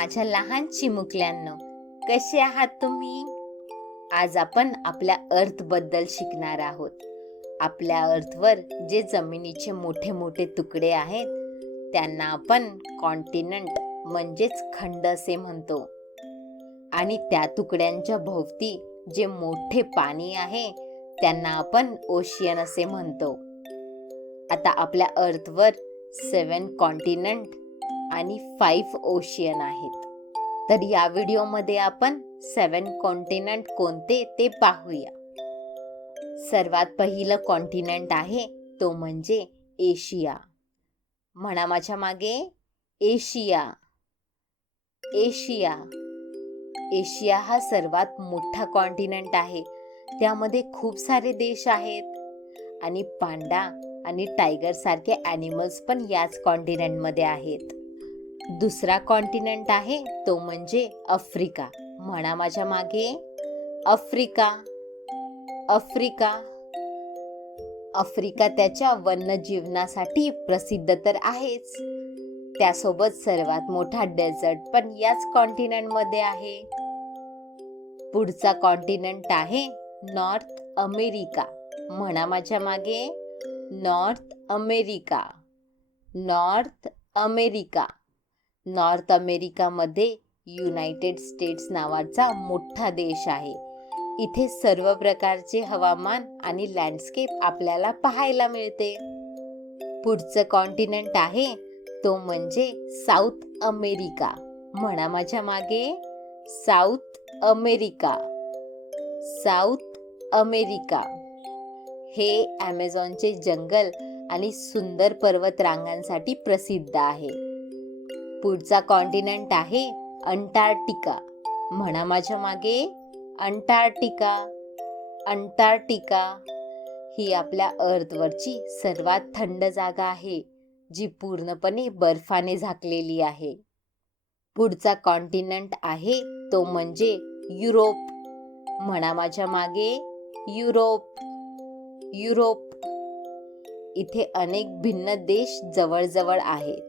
माझ्या लहान चिमुकल्यांनो, कसे आहात तुम्ही? आज आपण आपल्या अर्थ बद्दल शिकणार आहोत. आपल्या अर्थवर जे जमिनीचे मोठे मोठे तुकडे आहेत त्यांना आपण कॉन्टिनेंट म्हणजेच खंड असे म्हणतो. आणि त्या तुकड्यांच्या भोवती जे मोठे पाणी आहे त्यांना आपण ओशियन असे म्हणतो. आता आपल्या अर्थवर 7 कॉन्टिनेंट आणि 5 ओशियन आहेत. तर या व्हिडिओमध्ये आपण 7 कॉन्टिनेंट कोणते ते पाहूया. सर्वात पहिलं कॉन्टिनेंट आहे तो म्हणजे एशिया. म्हणा माझ्या मागे, एशिया. एशिया. एशिया हा सर्वात मोठा कॉन्टिनेंट आहे. त्यामध्ये खूप सारे देश आहेत आणि पांडा आणि टायगर सारखे ॲनिमल्स पण याच कॉन्टिनेंटमध्ये आहेत. दुसरा कॉन्टिनेंट आहे तो म्हणजे आफ्रिका. म्हणा माझ्या मागे, आफ्रिका. आफ्रिका. आफ्रिका त्याच्या वन्यजीवनासाठी प्रसिद्ध तर आहेच, त्यासोबत सर्वात मोठा डेझर्ट पण याच कॉन्टिनेंटमध्ये आहे. पुढचा कॉन्टिनेंट आहे नॉर्थ अमेरिका. म्हणा माझ्या मागे, north America. North America. North अमेरिकामध्ये युनायटेड स्टेट्स नावाचा मोठा देश आहे. इथे सर्व प्रकारचे हवामान आणि लँडस्केप आपल्याला पाहायला मिळते. पुढचं कॉन्टिनेंट आहे तो म्हणजे साऊथ अमेरिका. म्हणा माझ्या मागे, साऊथ अमेरिका. South America. हे ॲमेझॉनचे जंगल आणि सुंदर पर्वत रांगांसाठी प्रसिद्ध आहे. पुढचा कॉन्टिनेंट आहे अंटार्क्टिका. म्हणा माझ्या मागे, अंटार्क्टिका. अंटार्क्टिका ही आपल्या अर्थवरची सर्वात थंड जागा आहे, जी पूर्णपणे बर्फाने झाकलेली आहे. पुढचा कॉन्टिनेंट आहे तो म्हणजे युरोप. म्हणा माझ्या मागे, युरोप. युरोप. इथे अनेक भिन्न देश जवळजवळ आहेत,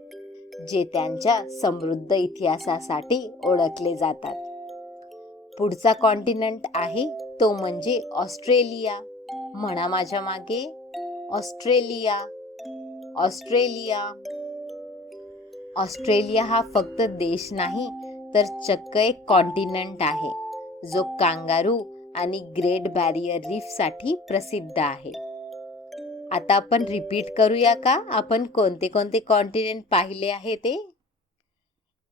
जे त्यांच्या समृद्ध इतिहासासाठी ओळखले जातात. पुढचा कॉन्टिनेंट आहे तो म्हणजे ऑस्ट्रेलिया. म्हणा माझ्या मागे, ऑस्ट्रेलिया. ऑस्ट्रेलिया. ऑस्ट्रेलिया हा फक्त देश नाही तर चक्क एक कॉन्टिनेंट आहे, जो कांगारू आणि ग्रेट बॅरियर रीफसाठी प्रसिद्ध आहे. आता आपण रिपीट करूया का आपण कोणते कोणते कॉन्टिनेंट पाहिले आहे ते?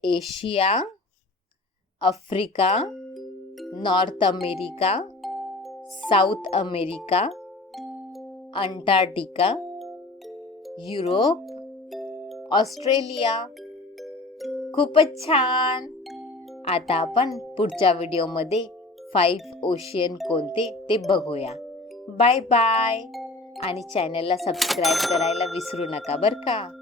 Asia, Africa, north America, south America, Antarctica, Europe, Australia. खूपच छान. आता आपण पुढच्या व्हिडिओमध्ये 5 ओशियन कोणते ते बघूया. Bye bye. आणि चॅनलला सबस्क्राईब करायला विसरू नका बरं का.